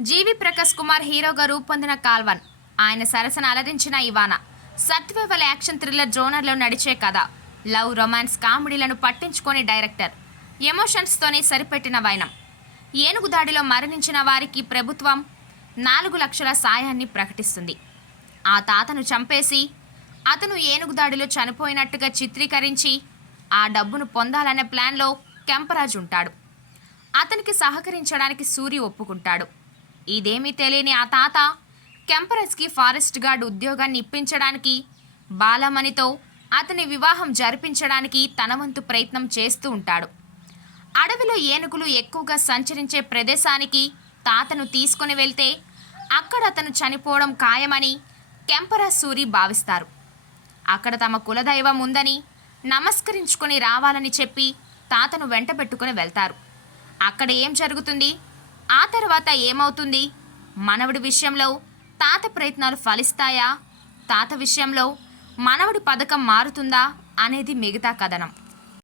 జీవి ప్రకాష్ కుమార్ హీరోగా రూపొందిన కాల్వన్. ఆయన సరసన అలరించిన ఇవాన. సత్వేవల్ యాక్షన్ థ్రిల్లర్ జోనర్లో నడిచే కథ. లవ్ రొమాన్స్ కామెడీలను పట్టించుకొని డైరెక్టర్. ఎమోషన్స్తోనే సరిపెట్టిన వైనం. ఏనుగు దాడిలో మరణించిన వారికి ప్రభుత్వం నాలుగు లక్షల సాయాన్ని ప్రకటిస్తుంది. ఆ తాతను చంపేసి అతను ఏనుగు దాడిలో చనిపోయినట్టుగా చిత్రీకరించి ఆ డబ్బును పొందాలనే ప్లాన్లో కెంపరాజు ఉంటాడు. అతనికి సహకరించడానికి సూరి ఒప్పుకుంటాడు. ఇదేమీ తెలియని ఆ తాత కెంపరస్కి ఫారెస్ట్ గార్డ్ ఉద్యోగాన్ని ఇప్పించడానికి బాలమణితో అతని వివాహం జరిపించడానికి తన వంతు ప్రయత్నం చేస్తూ ఉంటాడు. అడవిలో ఏనుగులు ఎక్కువగా సంచరించే ప్రదేశానికి తాతను తీసుకుని వెళ్తే అక్కడ అతను చనిపోవడం ఖాయమని కెంపరా సూరి భావిస్తారు. అక్కడ తమ కులదైవం ఉందని నమస్కరించుకొని రావాలని చెప్పి తాతను వెంటబెట్టుకుని వెళ్తారు. అక్కడ ఏం జరుగుతుంది? ఆ తర్వాత ఏమవుతుంది? మనవడి విషయంలో తాత ప్రయత్నాలు ఫలిస్తాయా? తాత విషయంలో మనవడి పథకం మారుతుందా? అనేది మిగతా కథనం.